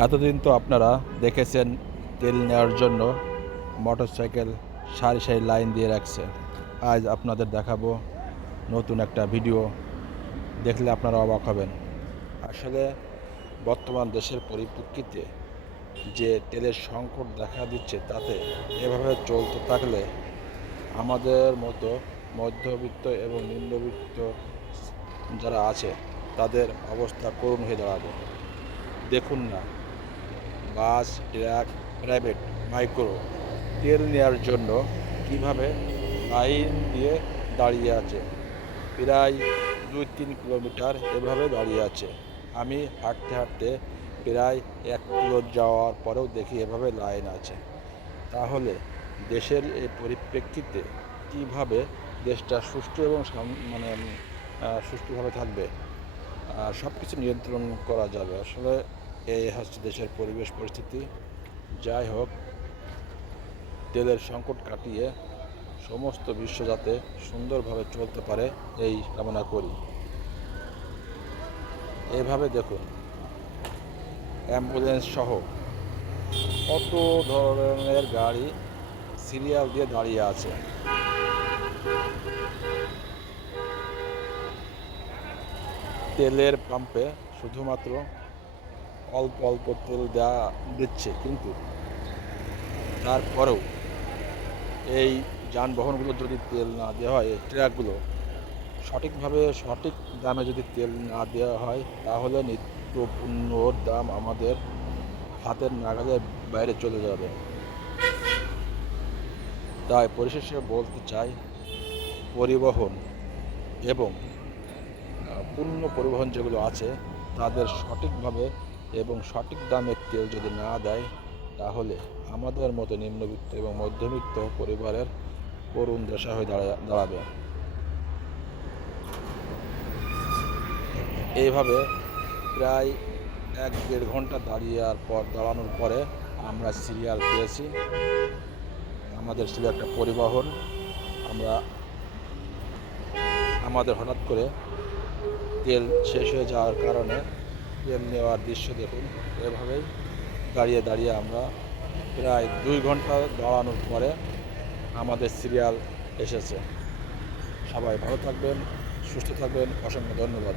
এতদিন তো আপনারা দেখেছেন তেল নেওয়ার জন্য মোটরসাইকেল সারি সারি লাইন দিয়ে রাখছে। আজ আপনাদের দেখাবো নতুন একটা ভিডিও, দেখলে আপনারা অবাক হবেন। আসলে বর্তমান দেশের পরিপ্রেক্ষিতে যে তেলের সংকট দেখা দিচ্ছে, তাতে এভাবে চলতে থাকলে আমাদের মতো মধ্যবিত্ত এবং নিম্নবিত্ত যারা আছে তাদের অবস্থা করুণ হয়ে দাঁড়াবে। দেখুন না, বাস, ট্রাক, প্রাইভেট, মাইক্রো তেল নেওয়ার জন্য কিভাবে লাইন দিয়ে দাঁড়িয়ে আছে। প্রায় 2-3 কিলোমিটার এভাবে দাঁড়িয়ে আছে। আমি হাঁটতে হাঁটতে প্রায় 1 কিলো যাওয়ার পরেও দেখি এভাবে লাইন আছে। তাহলে দেশের এই পরিপ্রেক্ষিতে কিভাবে দেশটা সুষ্ঠু এবং সুষ্ঠুভাবে থাকবে, সব কিছু নিয়ন্ত্রণ করা যাবে। আসলে এই হচ্ছে দেশের পরিবেশ পরিস্থিতি। যাই হোক, তেলের সংকট কাটিয়ে সমস্ত বিশ্ব যাতে সুন্দরভাবে চলতে পারে এই কামনা করি। এভাবে দেখুন, অ্যাম্বুলেন্স সহ কত ধরনের গাড়ি সিরিয়াল দিয়ে দাঁড়িয়ে আছে। তেলের পাম্পে শুধুমাত্র অল্প অল্প তেল দিচ্ছে, কিন্তু তারপরেও এই যানবাহনগুলো যদি তেল না দেওয়া হয়, ট্রাকগুলো সঠিকভাবে সঠিক দামে যদি তেল না দেওয়া হয়, তাহলে নিত্য পণ্যর দাম আমাদের হাতের নাগালের বাইরে চলে যাবে। তাই পরিশেষে বলতে চাই, পরিবহন এবং পণ্য পরিবহন যেগুলো আছে, তাদের সঠিকভাবে এবং সঠিক দামে তেল যদি না দেয়, তাহলে আমাদের মতো নিম্নবিত্ত এবং মধ্যবিত্ত পরিবারের করুণ দশা হয়ে দাঁড়াবে। এইভাবে প্রায় 1-1.5 ঘন্টা দাঁড়ানোর পরে আমরা সিরিয়াল পেয়েছি। আমাদের ছিল একটা পরিবহন। আমাদের হঠাৎ করে তেল শেষ হয়ে যাওয়ার কারণে তেল নেওয়ার দৃশ্য দেখুন। এভাবেই দাঁড়িয়ে দাঁড়িয়ে আমরা প্রায় 2 ঘন্টা দাঁড়ানোর পরে আমাদের সিরিয়াল এসেছে। সবাই ভালো থাকবেন, সুস্থ থাকবেন। অসংখ্য ধন্যবাদ।